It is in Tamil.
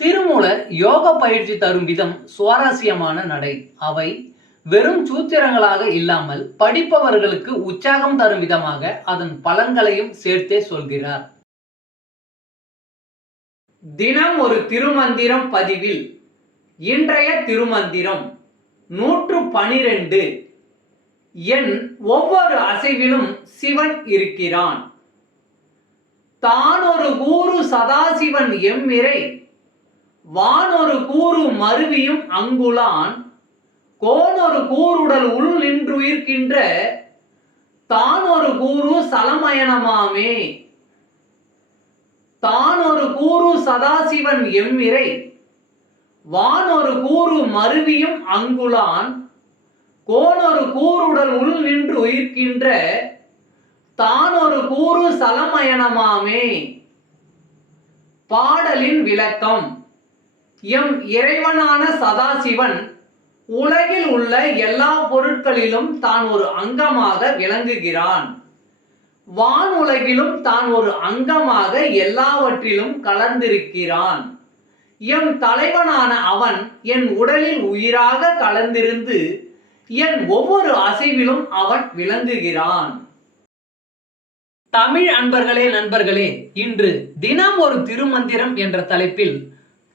திருமூலர் யோக பயிற்சி தரும் விதம் சுவாரஸ்யமான நடை. அவை வெறும் சூத்திரங்களாக இல்லாமல் படிப்பவர்களுக்கு உற்சாகம் தரும் விதமாக அதன் பலன்களையும் சேர்த்தே சொல்கிறார். தினம் ஒரு திருமந்திரம் பதிவில் இன்றைய திருமந்திரம் நூற்று பனிரெண்டு. என் ஒவ்வொரு அசைவிலும் சிவன் இருக்கிறான். தான் ஒரு கூறு சதாசிவன் எம்மிரை வானொரு கூறு மருவியும் அங்குலான் கோனொரு கூறுடல் உள் நின்றுயிர்க்கின்ற தானொரு கூறு சலமயனமாமே. தானொரு கூறு சதாசிவன் எம்மிரை வானொரு கூறு மருவியும் அங்குலான் கோனொரு கூறுடல் உள் நின்று உயிர்க்கின்ற தானொரு கூறு சலமயனமாமே. பாடலின் விளக்கம். எம் இறைவனான சதாசிவன் உலகில் உள்ள எல்லா பொருட்களிலும் தான் ஒரு அங்கமாக விளங்குகிறான். வானுலகிலும் தான் ஒரு அங்கமாக எல்லாவற்றிலும் கலந்திருக்கிறான். எம் தலைவனான அவன் என் உடலில் உயிராக கலந்திருந்து என் ஒவ்வொரு அசைவிலும் அவன் விளங்குகிறான். தமிழ் அன்பர்களே நண்பர்களே இன்று தினம் ஒரு திருமந்திரம் என்ற தலைப்பில்